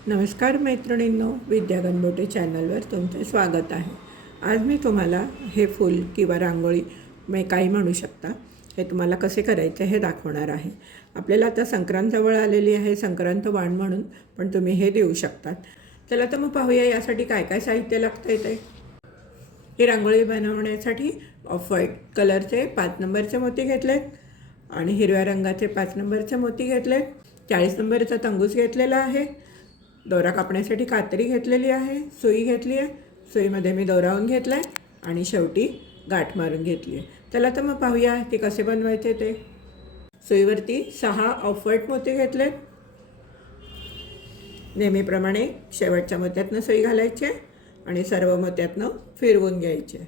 नमस्कार मैत्रिणींनो, विद्या गणबोटे चॅनलवर तुमचे स्वागत आहे। आज मी तुम्हाला हे फूल किंवा रांगोळी काही म्हणू शकता, हे तुम्हाला कसे करायचे हे दाखवणार आहे। आपल्याला आता संक्रांत जवळ आलेली आहे, संक्रांत वाण म्हणून पण तुम्ही हे देऊ शकतात। चला तर मग पाहूया यासाठी काय काय साहित्य लागतं ते। ही रांगोळी बनवण्यासाठी ऑफ व्हाईट कलरचे 5 नंबरचे मोती घेतलेत आणि हिरव्या रंगाचे 5 नंबरचे मोती घेतलेत। 40 नंबरचा तंगूस घेतलेला आहे। दोरा कापण्यासाठी कात्री घेतलेली आहे, सुई घेतली आहे, सुईमध्ये मी दोरावून घेतला आहे आणि शेवटी गाठ मारून घेतली आहे। चला तर मग पाहूया की कसे बनवायचे ते। सुईवरती 6 ऑफ व्हाईट मोती घेतलेत। नेहमीप्रमाणे शेवटच्या मोत्यातनं सुई घालायची आणि सर्व मोत्यातनं फिरवून घ्यायचे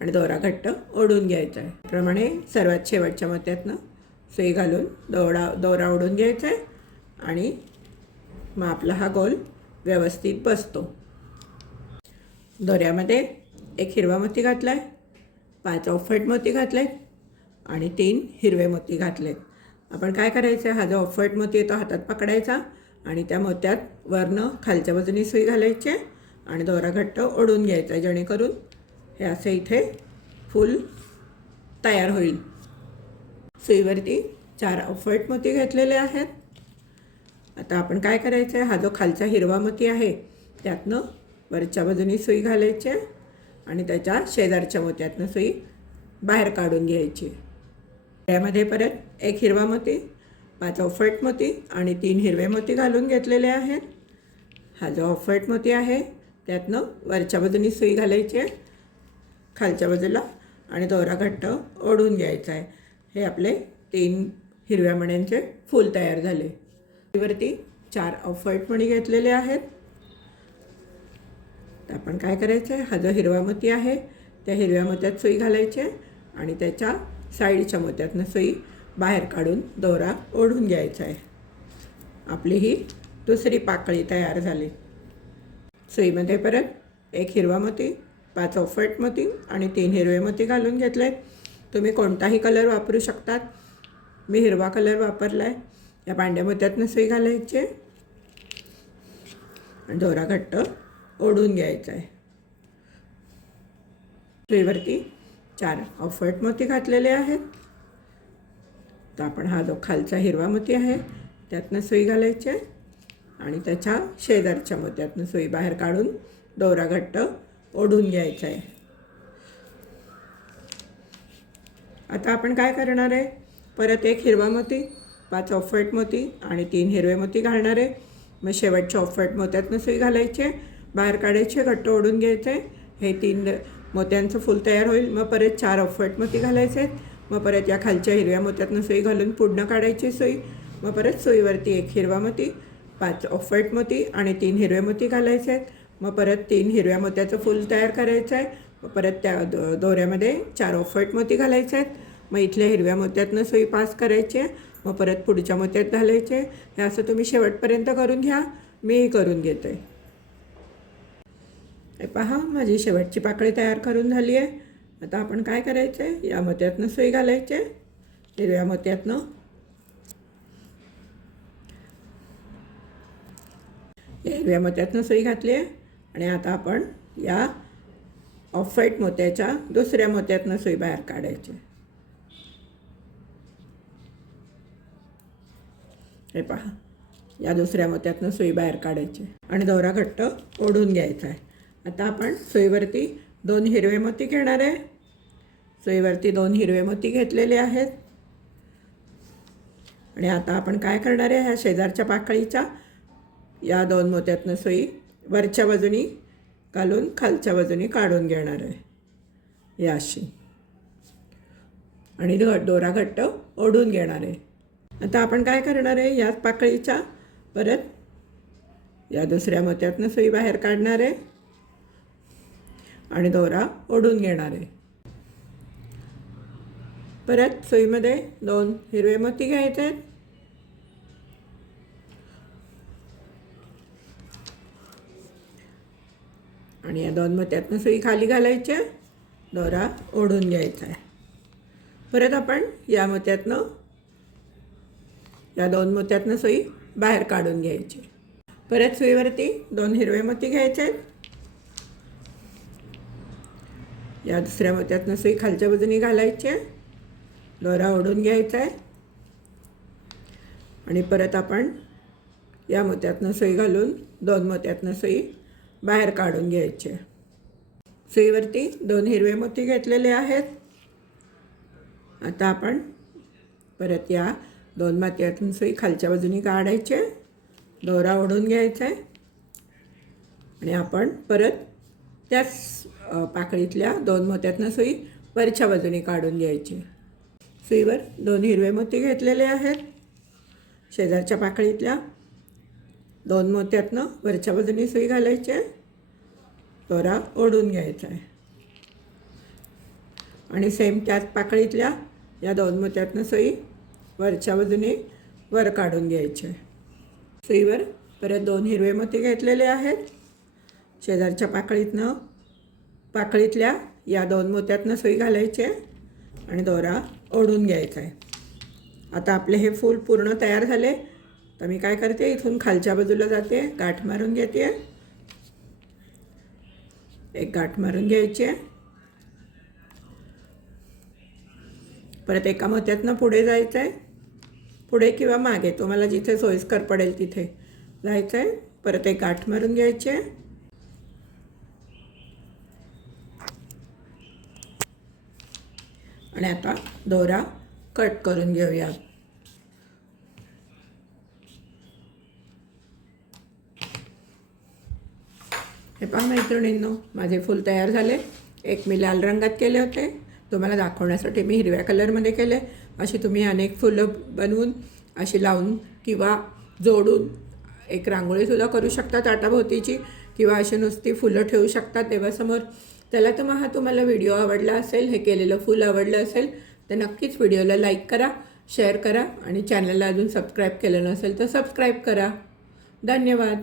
आणि दोरा घट्ट ओढून घ्यायचा आहे। प्रमाणे सर्वात शेवटच्या मोत्यातनं सुई घालून दोरा ओढून घ्यायचा आहे आणि मग आपला हा गोल व्यवस्थित बसतो। दोऱ्यामध्ये एक हिरवा मोती घातला आहे, 5 ऑफ व्हाईट मोती घातलेत आणि 3 हिरवे मोती घातलेत। आपण काय करायचं, हा जो ऑफ व्हाईट मोती येतो हातात पकडायचा आणि त्या मोत्यात वरनं खालच्या बाजूने सुई घालायची आणि दोरा घट्ट ओढून घ्यायचा, जेणेकरून हे असे इथे फूल तयार होईल। सुईवरती 4 ऑफ व्हाईट मोती घेतलेले आहेत। आता आपण काय करायचं आहे, हा जो खालचा हिरवा मोती आहे त्यातनं वरच्या बाजूने सुई घालायची आणि त्याच्या शेजारच्या मोत्यातनं सुई बाहेर काढून घ्यायची। त्यामध्ये परत एक हिरवा मोती, 5 ऑफ व्हाईट मोती आणि 3 हिरवे मोती घालून घेतलेले आहेत। हा जो ऑफ व्हाईट मोती आहे त्यातनं वरच्या बाजूने सुई घालायची खालच्या बाजूला आणि दोरा घट्ट ओढून घ्यायचा आहे। हे आपले 3 हिरव्या मण्यांचे फूल तयार झाले। वरती 4 ऑफ व्हाईट मणी घेतलेले आहेत। तर आपण काय करायचं आहे, हा जो हिरवा मोती आहे त्या हिरव्या मोत्यात सुई घालायची आणि त्याच्या साईडच्या मोत्यातनं सुई बाहेर काढून दोरा ओढून घ्यायचा आहे। आपली ही दुसरी पाकळी तयार झाली। सुईमध्ये परत एक हिरवा मोती, 5 ऑफ व्हाईट मोती आणि 3 हिरवे मोती घालून घेतलेत। तुम्ही कोणताही कलर वापरू शकतात, मी हिरवा कलर वापरला आहे। या पांढऱ्या मोत्यातनं सुई घालायची आणि दोरा घट्ट ओढून घ्यायचा आहे। सुईवरती 4 ऑफ व्हाईट मोती घातलेले आहेत। तर आपण हा जो खालचा हिरवा मोती आहे त्यातनं सुई घालायची आणि त्याच्या शेजारच्या मोत्यातनं सुई बाहेर काढून दोरा घट्ट ओढून घ्यायचा आहे। आता आपण काय करणार आहे, परत एक हिरवा मोती, 5 ऑफ व्हाईट मोती आणि 3 हिरवे मोती घालणार आहे। मग शेवटच्या ऑफ व्हाईट मोत्यातनं सुई घालायची, बाहेर काढायचे, घट्ट ओढून घ्यायचे। हे 3 मोत्यांचं फूल तयार होईल। मग परत 4 ऑफ व्हाईट मोती घालायचे। मग परत या खालच्या हिरव्या मोत्यातनं सुई घालून पुढनं काढायची सुई। मग परत सुईवरती एक हिरवा मोती, 5 ऑफ व्हाईट मोती आणि 3 हिरवे मोती घालायचे आहेत। मग परत 3 हिरव्या मोत्याचं फूल तयार करायचं आहे। मग परत त्या दोऱ्यामध्ये 4 ऑफ व्हाईट मोती घालायचे आहेत। मग इथल्या हिरव्या मोत्यातनं सुई पास करायची आहे, मग परत पुढच्या मोत्यात घालायचे। हे असं तुम्ही शेवटपर्यंत करून घ्या, मीही करून घेते। हे पहा, माझी शेवटची पाकळी तयार करून झाली आहे। आता आपण काय करायचं आहे, या मोत्यातनं सुई घालायचे, हिरव्या मोत्यातनं हिरव्या मोत्यातनं सुई घातली आहे आणि आता आपण या ऑफ व्हाईट मोत्याच्या दुसऱ्या मोत्यातनं सुई बाहेर काढायची। हे पहा, या दुसऱ्या मोत्यातनं सुई बाहेर काढायची आणि दोरा घट्ट ओढून घ्यायचा आहे। आता आपण सुईवरती 2 हिरवे मोती घेणार आहे। सुईवरती 2 हिरवे मोती घेतलेले आहेत आणि आता आपण काय करणार आहे, ह्या शेजारच्या पाकळीच्या या 2 मोत्यातनं सुई वरच्या बाजूनी घालून खालच्या बाजूनी काढून घेणार आहे या अशी आणि दोरा घट्ट ओढून घेणार आहे। आता आपण काय करणार आहे, याच पाकळीच्या परत या दुसऱ्या मोत्यातनं सुई बाहेर काढणार आहे आणि दोरा ओढून घेणार आहे। परत सुईमध्ये 2 हिरवे मोती घ्यायचे आहेत आणि या 2 मोत्यातनं सुई खाली घालायची, दोरा ओढून घ्यायचा आहे। परत आपण या मोत्यातनं या 2 मोत्यातनं सुई बाहेर काढून घ्यायची. परत सुईवरती 2 हिरवे मोती घ्यायचे आहेत. या दुसऱ्या मोत्यातनं सुई खालच्या बाजूने घालायची आहे. दोरा ओढून घ्यायचा आहे आणि परत आपण या मोत्यातनं सुई घालून 2 मोत्यातनं सुई बाहेर काढून घ्यायची. सुईवरती 2 हिरवे मोती घेतलेले आहेत. आता आपण परत या 2 मोत्यातून सुई खालच्या बाजूने काढायची, दोरा ओढून घ्यायचा आहे आणि आपण परत त्याच पाकळीतल्या 2 मोत्यातनं सुई वरच्या बाजूने काढून घ्यायची. सुईवर 2 हिरवे मोती घेतलेले आहेत. शेजारच्या पाकळीतल्या 2 मोत्यातनं वरच्या बाजूने सुई घालायची, दोरा ओढून घ्यायचा आहे आणि सेम त्याच पाकळीतल्या या 2 मोत्यातनं सुई वरच्या बाजूने वर काढून घ्यायचे. सुईवर परत 2 हिरवे मोती घेतलेले आहेत. शेजारच्या पाकळीतल्या या 2 मोत्यातनं सुई घालायची आणि दोरा ओढून घ्यायचा आहे. आता आपले हे फूल पूर्ण तयार झाले. तर मी काय करते, इथून खालच्या बाजूला जाते, गाठ मारून घेते. एक गाठ मारून घ्यायची आहे. परत एका मोत्यातनं पुढे जायचं आहे, पुढे किंवा मागे तुम्हाला जिथे सोयीस्कर पडेल तिथे जायचं आहे. परत एक गाठ मारून घ्यायची आहे आणि आता दोरा कट करून घेऊया. हे पहा मैत्रिणींनो, माझे फूल तयार झाले. एक मी लाल रंगात केले होते, तुम्हाला दाखवण्यासाठी मी हिरव्या कलरमध्ये केले. अशी तुम्ही अनेक फुलं बनवून अशी लावून किंवा जोडून एक रांगोळीसुद्धा करू शकता ताटाभोवतीची, किंवा अशी नुसती फुलं ठेवू शकता देवासमोर. त्याला तर मग तुम्हाला व्हिडिओ आवडला असेल, हे केलेलं फूल आवडलं असेल तर नक्कीच व्हिडिओला लाईक करा, शेअर करा आणि चॅनलला अजून सबस्क्राईब केलं नसेल तर सबस्क्राईब करा. धन्यवाद.